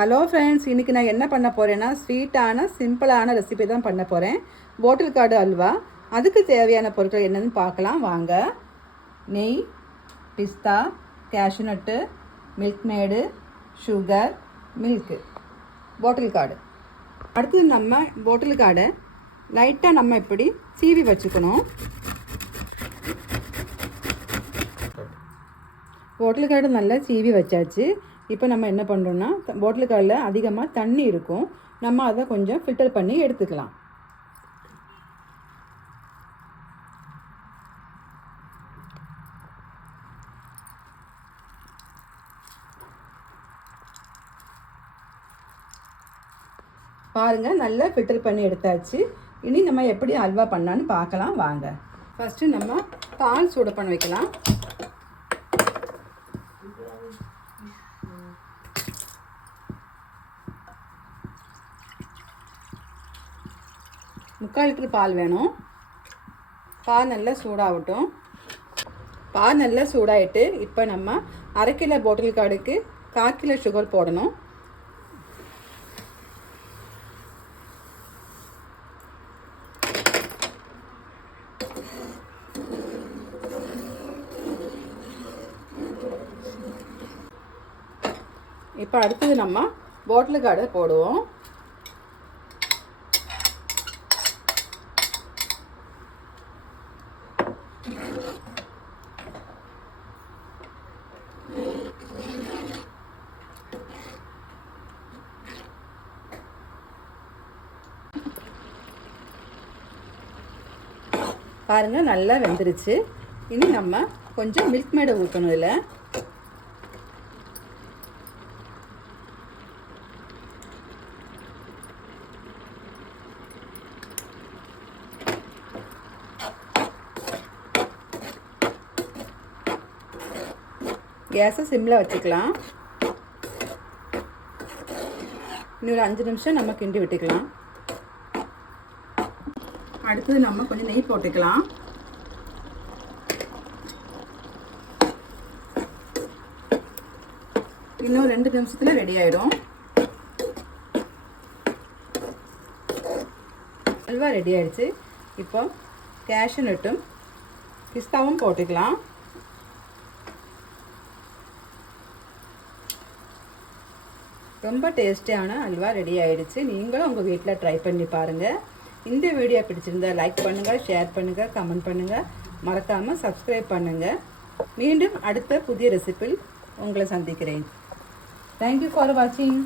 Hello friends, இன்றைக்கி நான் என்ன பண்ண போகிறேன்னா ஸ்வீட்டான சிம்பிளான ரெசிபி தான் பண்ண போகிறேன். பாட்டில் கார்டு அல்வா. அதுக்கு தேவையான பொருட்கள் என்னென்னு பார்க்கலாம் வாங்க. நெய், பிஸ்தா, கேஷ்யூநட்டு, மில்க் மேடு, சுகர், மில்க்கு, பாட்டில் கார்டு. அடுத்தது நம்ம பாட்டில் கார்டை லைட்டாக நம்ம இப்படி சீவி வச்சுக்கணும். பாட்டில் கார்டு நல்லா சீவி வச்சாச்சு. இப்போ நம்ம என்ன பண்ணுறோன்னா, பாட்டில் கார்டில் அதிகமாக தண்ணி இருக்கும், நம்ம அதை கொஞ்சம் ஃபில்டர் பண்ணி எடுத்துக்கலாம். பாருங்கள், நல்லா ஃபில்டர் பண்ணி எடுத்தாச்சு. இனி நம்ம எப்படி அல்வா பண்ணலான்னு பார்க்கலாம் வாங்க. ஃபஸ்ட்டு நம்ம பால் சூடு பண்ண வைக்கலாம். முக்கால் லிட்டர் பால் வேணும். பால் நல்லா சூடாகட்டும். பால் நல்லா சூடாகிட்டு இப்போ நம்ம 1/2 கிலோ பாட்டில் கார்டுக்கு 1/4 கிலோ சுகர் போடணும். இப்போ அடுத்தது நம்ம பாட்டில் கார்டை போடுவோம். பாருங்கள், நல்லா வெந்துருச்சு. இனி நம்ம கொஞ்சம் மில்க் மேடை ஊற்றணும். இதில் கேஸை சிம்மில் வச்சுக்கலாம். இன்னும் ஒரு 5 நிமிஷம் நம்ம கிண்டி விட்டுக்கலாம். அடுத்தது நம்ம கொஞ்சம் நெய் போட்டுக்கலாம். இன்னும் 2 நிமிஷத்தில் ரெடி ஆகிடும். அல்வா ரெடி ஆகிடுச்சு. இப்போ கேஷ்யூநட்டும் பிஸ்தாவும் போட்டுக்கலாம். ரொம்ப டேஸ்டியான அல்வா ரெடி ஆகிடுச்சு. நீங்களும் உங்கள் வீட்டில் ட்ரை பண்ணி பாருங்கள். இந்த வீடியோ பிடிச்சிருந்தால் லைக் பண்ணுங்கள், ஷேர் பண்ணுங்கள், கமெண்ட் பண்ணுங்கள், மறக்காமல் சப்ஸ்கிரைப் பண்ணுங்கள். மீண்டும் அடுத்த புதிய ரெசிபியில் உங்களை சந்திக்கிறேன். தேங்க்யூ ஃபார் வாட்சிங்.